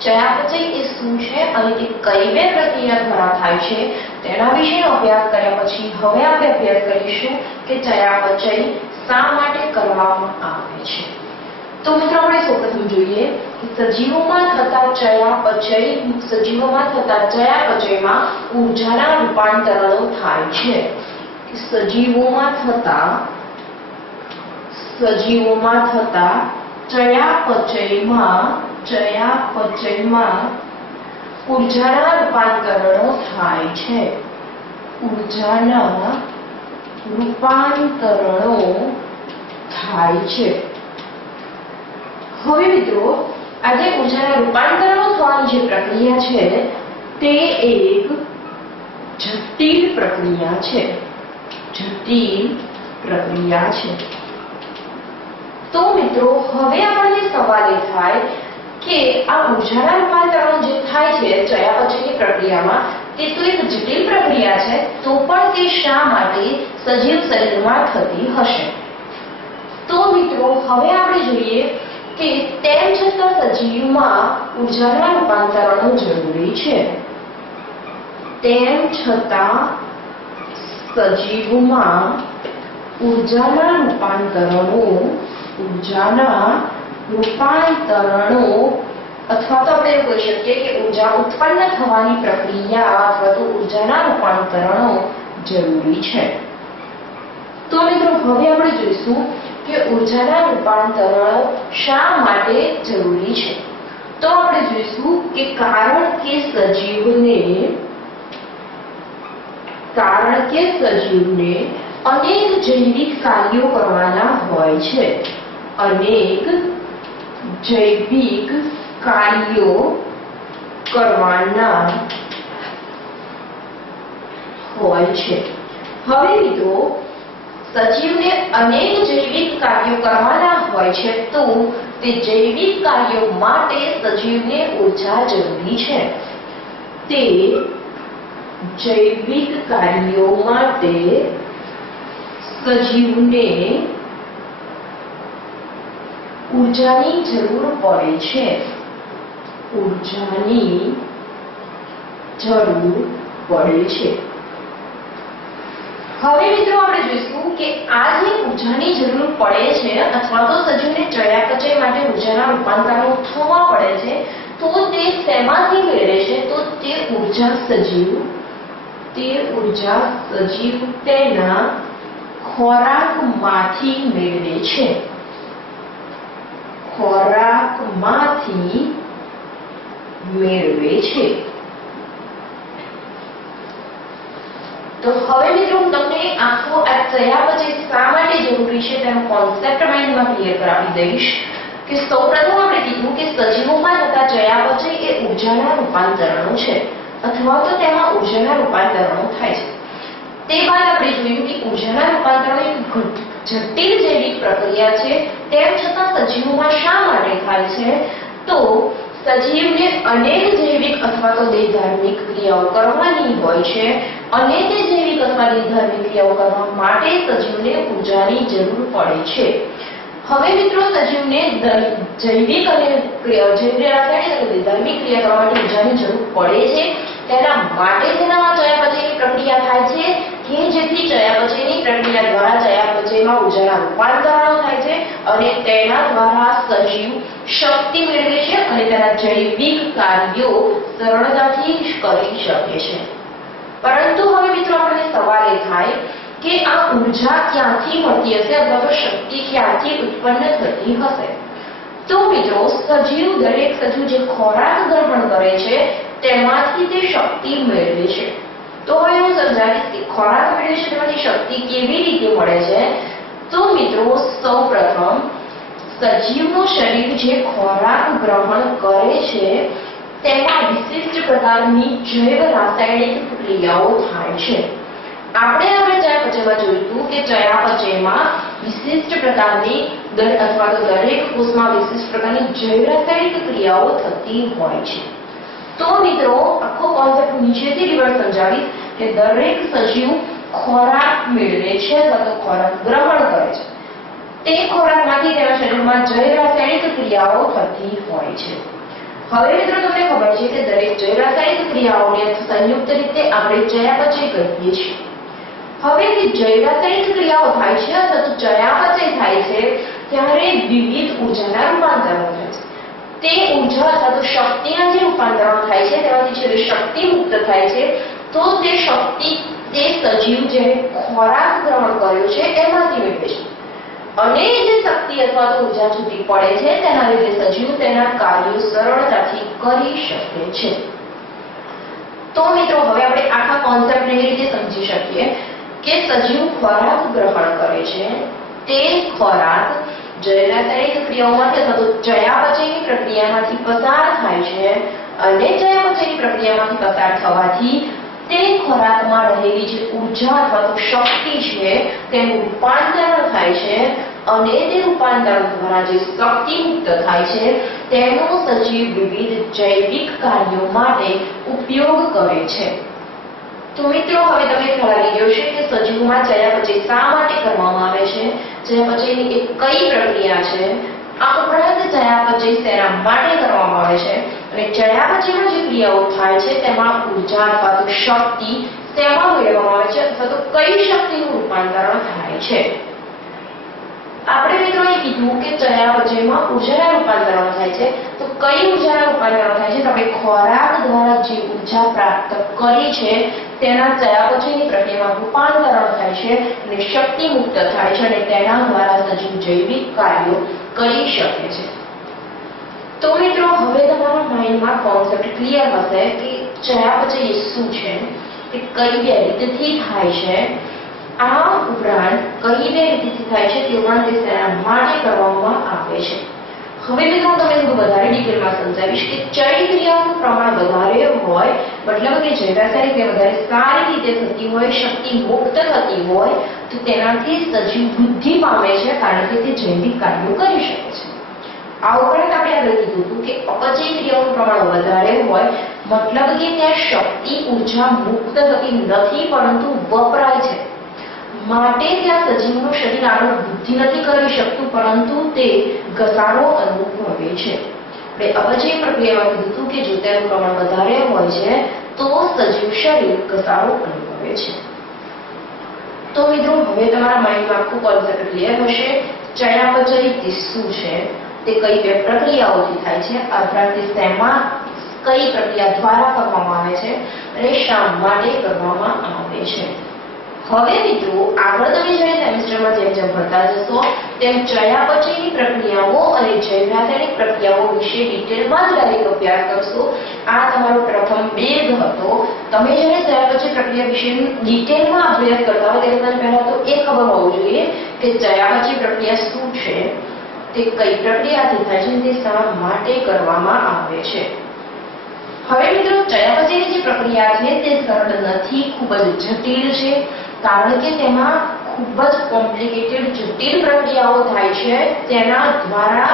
ચયાપચય એ શું છે અને તે કઈ બે પ્રક્રિયા દ્વારા થાય છે તેના વિશેનો અભ્યાસ કર્યા પછી હવે આપણે અભ્યાસ કરીશું કે ચયાપચય શા માટે કરવામાં આવે છે। તો મિત્રો આપણે સૌપ્રથમ જોઈએ કે સજીવોમાં થતા ચયાપચયમાં ઊર્જાના રૂપાંતરણો થાય છે। સજીવોમાં થતા ચયાપચયમાં ઊર્જાના રૂપાંતરણો થાય છે। હવે મિત્રો આ જે ઊર્જાના રૂપાંતરણો થવાની જે પ્રક્રિયા છે તે એક જટિલ પ્રક્રિયા છે। તો મિત્રો હવે આપણને સવાલ એ થાય કે આ ઊર્જાના રૂપાંતરણો જે થાય છે ચયાપચયની પ્રક્રિયામાં તે તો એક જટિલ પ્રક્રિયા છે, તો પણ તે શા માટે સજીવ શરીરમાં થતી હશે? તો મિત્રો હવે આપણે જોઈએ કે તેમ છતાં સજીવમાં ઊર્જાના રૂપાંતરણો જરૂરી છે। તેમ છતાં સજીવમાં ઊર્જાના રૂપાંતરણો અથવા તો આપણે કહી શકીએ કે ઊર્જા ઉત્પન્ન થવાની પ્રક્રિયા અથવા તો ઊર્જાના રૂપાંતરણો જરૂરી છે। તો મિત્રો હવે આપણે જોઈશું કે ઊર્જાના રૂપાંતરણો શા માટે જરૂરી છે। તો આપણે જોઈશું કે કારણ કે સજીવને અનેક જૈવિક કાર્યો કરવાના હોય છે। હવે મિત્રો સજીવને અનેક જૈવિક કાર્યો કરવાના હોય છે, તો તે જૈવિક કાર્યો માટે સજીવને ઊર્જા જરૂરી છે। તે જૈવિક કાર્યો માટે સજીવને ઊર્જાની જરૂર પડે છે। હવે મિત્રો આપણે જોઈશું કે આ જે ઊર્જાની જરૂર પડે છે અથવા તો સજીવને ચયાપચય માટે ઊર્જાના રૂપાંતરણો થવા પડે છે, તો તે શેમાંથી મેળવે છે? તો તે ઊર્જા સજીવ તેના ખોરાકમાંથી મેળવે છે। તો હવે મિત્રો હું તમને આખો આ ચયાપચય શા માટે જરૂરી છે તેનો કોન્સેપ્ટ માઇન્ડમાં ક્લિયર કરાવી દઈશ કે સૌપ્રથમ આપણે કીધું કે સજીવોમાં થતા ચયાપચય એ ઊર્જાના રૂપાંતરણો છે અથવા તો તેમાં ઊર્જાના રૂપાંતરણો થાય છે। તે બાદ આપણે જોયું કે ઊર્જાના રૂપાંતરણો એક જટિલ જૈવિક પ્રક્રિયા છે, તેમ છતાં સજીવોમાં શા માટે થાય છે? તો સજીવને અનેક જૈવિક અથવા તો દેહધાર્મિક ક્રિયાઓ કરવાની હોય છે અને તે જૈવિક અથવા દેહધાર્મિક ક્રિયાઓ કરવા માટે સજીવને ઊર્જાની જરૂર પડે છે। હવે મિત્રો સજીવને જૈવિક અને રાસાયણિક અને દેહધાર્મિક ક્રિયા કરવા માટે ઊર્જાની જરૂર પડે છે, તેના માટે તેના ચયાપચયની પ્રક્રિયા થાય છે કે જેથી ચયાપચયની પ્રક્રિયા દ્વારા ચયાપચયમાં ઊર્જાના રૂપાંતરણો થાય છે અને તેના દ્વારા સજીવ શક્તિ મેળવે છે અને તેના જૈવિક કાર્યો સરળતાથી કરી શકે છે। પરંતુ હવે મિત્રો આપણને સવાલ એ થાય કે આ ઊર્જા ક્યાંથી મળતી હશે અથવા તો શક્તિ ક્યાંથી ઉત્પન્ન થતી હશે? તો મિત્રો દરેક સજીવ જે ખોરાક ગ્રહણ કરે છે તેમાંથી તે શક્તિ મેળવે છે। તો હવે હું સમજાવીશ કે ખોરાક મેળવે છે તેમાંથી શક્તિ કેવી રીતે મળે છે। તો મિત્રો સૌપ્રથમ સજીવનું શરીર જે ખોરાક ગ્રહણ કરે છે તેમાં વિશિષ્ટ પ્રકારની જૈવ રાસાયણિક ક્રિયાઓ થાય છે। આપણે હવે ચયાપચયમાં જોયું કે ચયાપચયમાં વિશિષ્ટ પ્રકારની અથવા તો દરેક કોષમાં વિશિષ્ટ પ્રકારની જૈવ રાસાયણિક ક્રિયાઓ થતી હોય છે। તો મિત્રો આખો કોન્સેપ્ટ નીચેથી રિવર્સ સમજાવીશ કે દરેક સજીવ ખોરાક મેળવે છે અથવા તો ખોરાક ગ્રહણ કરે છે, તે ખોરાકમાંથી તેના શરીરમાં જૈવ રાસાયણિક ક્રિયાઓ થતી હોય છે। હવે મિત્રો તમને ખબર છે કે દરેક જૈવ રાસાયણિક ક્રિયાઓને સંયુક્ત રીતે આપણે ચયાપચય કહીએ છીએ. હવે જે જૈવ રાસાયણિક ક્રિયાઓ થાય છે અથવા તો ચયાપચય થાય છે ત્યારે વિવિધ ઊર્જાના રૂપાંતરણો થાય છે. તે ઊર્જા અથવા તો શક્તિના જે રૂપાંતરણો થાય છે તેમાંથી જ્યારે શક્તિ મુક્ત થાય છે તો તે શક્તિ તે સજીવ જે ખોરાક ગ્રહણ કર્યો છે એમાંથી મેળવે છે અને જે શક્તિ અથવા તો ઊર્જા છૂટી પડે છે તેના લીધે સજીવ તેના કાર્યો સરળતાથી કરી શકે છે. તો મિત્રો હવે આપણે આખા કોન્સેપ્ટને એ રીતે સમજી શકીએ કે સજીવ ખોરાક ગ્રહણ કરે છે, તે ખોરાક જૈવ રાસાયણિક ક્રિયાઓમાંથી અથવા તો ચયાપચયની પ્રક્રિયામાંથી પસાર થાય છે અને ચયાપચયની પ્રક્રિયામાંથી પસાર થવાથી તે ખોરાકમાં રહેલી જે ઊર્જા અથવા તો શક્તિ છે તેનું રૂપાંતરણ થાય છે અને તે રૂપાંતરણ દ્વારા જે શક્તિ મુક્ત થાય છે તેનો સજીવ વિવિધ જૈવિક કાર્યો માટે ઉપયોગ કરે છે. તો મિત્રો હવે તમને ખ્યાલ આવી ગયો છે કે સજીવોમાં ચયાપચય શા માટે કરવામાં આવે છે, ચયાપચયની એ કઈ પ્રક્રિયા છે, આ ઉપરાંત ચયાપચય શેના માટે કરવામાં આવે છે અને ચયાપચયમાં જે ક્રિયાઓ થાય છે તેમાં ઊર્જા અથવા તો શક્તિ શેમાં મેળવવામાં આવે છે અથવા તો કઈ શક્તિનું રૂપાંતરણ થાય છે. આપણે મિત્રોએ કીધું કે ચયાપચયમાં ઊર્જાના રૂપાંતરણો થાય છે. તો કઈ ઊર્જાના રૂપાંતરણો થાય છે? તો આપણે ખોરાક દ્વારા જે ઊર્જા પ્રાપ્ત કરી છે તેના ચયાપચયની પ્રક્રિયામાં રૂપાંતરણ થાય છે અને શક્તિ મુક્ત થાય છે અને તેના દ્વારા સજીવ જૈવિક કાર્યો કરી શકે છે. તો મિત્રો હવે તમારા માઇન્ડમાં કોન્સેપ્ટ ક્લિયર હશે કે ચયાપચય શું છે, તે કઈ બે રીતથી થાય છે, આ ઉપરાંત કઈ બે રીતથી થાય છે તે ઉપરાંત તે શેના માટે કરવામાં આવે છે. હવે મિત્રો તમને થોડું વધારે ડિટેલમાં સમજાવીશ કે ચય ક્રિયાઓનું પ્રમાણ વધારે હોય મતલબ કે જૈવ રાસાયણિક ક્રિયા વધારે સારી રીતે થતી હોય, શક્તિ મુક્ત થતી હોય તો તેનાથી સજીવ વૃદ્ધિ પામે છે કારણ કે તે જૈવિક કાર્યો કરી શકે છે. આ ઉપરાંત આપણે આગળ કીધું હતું કે અપચય ક્રિયાઓનું પ્રમાણ વધારે હોય મતલબ કે ત્યાં શક્તિ ઊર્જા મુક્ત થતી નથી પરંતુ વપરાય છે માટે ત્યાં સજીવનું શરીર આગળ વૃદ્ધિ નથી કરી શકતું પરંતુ તે ઘસારો અનુભવે છે. આપણે અપચય પ્રક્રિયામાં કીધું હતું કે જો તેનું પ્રમાણ વધારે હોય છે તો સજીવ શરીર ઘસારો અનુભવે છે. તો મિત્રો હવે તમારા માઇન્ડમાં આખું કોન્સેપ્ટ ક્લિયર હશે. ચયાપચય તે શું છે, તે કઈ બે પ્રક્રિયાઓથી થાય છે, આ ઉપરાંત તે શેમાં કઈ પ્રક્રિયા દ્વારા કરવામાં આવે છે અને શા માટે કરવામાં આવે છે. હવે મિત્રો આગળ તમે જ્યારે સેમેસ્ટરમાં જેમ જેમ ભણતા જશો તેમ ચયાપચયની પ્રક્રિયાઓ અને જૈવ રાસાયણિક પ્રક્રિયાઓ વિશે ડિટેલમાં જ ડાયરેક્ટ અભ્યાસ કરશો. આ તમારો પ્રથમ બેઝ હતો. તમે જ્યારે ચયાપચય પ્રક્રિયા વિશે ડિટેલમાં અભ્યાસ કરતા હોય ત્યારે પહેલા તો એ ખબર હોવું જોઈએ કે ચયાપચય પ્રક્રિયા શું છે, તે કઈ પ્રક્રિયાથી થાય છે, તે શા માટે કરવામાં આવે છે. હવે મિત્રો ચયાપચયની જે પ્રક્રિયા છે તે સરળ નથી, ખૂબ જ જટિલ છે કારણ કે તેમાં ખૂબ જ કોમ્પ્લિકેટેડ જટિલ પ્રક્રિયાઓ થાય છે. તેના દ્વારા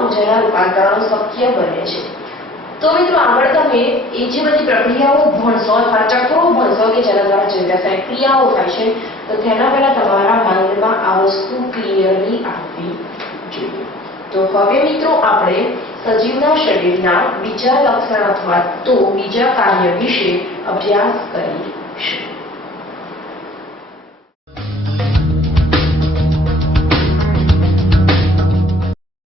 ઊર્જાના રૂપાંતરણ શક્ય બને છે. તો મિત્રો આગળ તમે એ જે બધી પ્રક્રિયાઓ ભણશો અથવા ચક્રો ભણશો કે જેના દ્વારા જૈવ રાસાયણિક ક્રિયાઓ થાય છે તો તેના પહેલા તમારા માઇન્ડમાં આ વસ્તુ ક્લિયરલી આવવી જોઈએ. તો હવે મિત્રો આપણે સજીવના શરીરના બીજા લક્ષણ અથવા તો બીજા કાર્ય વિશે અભ્યાસ કરીશું.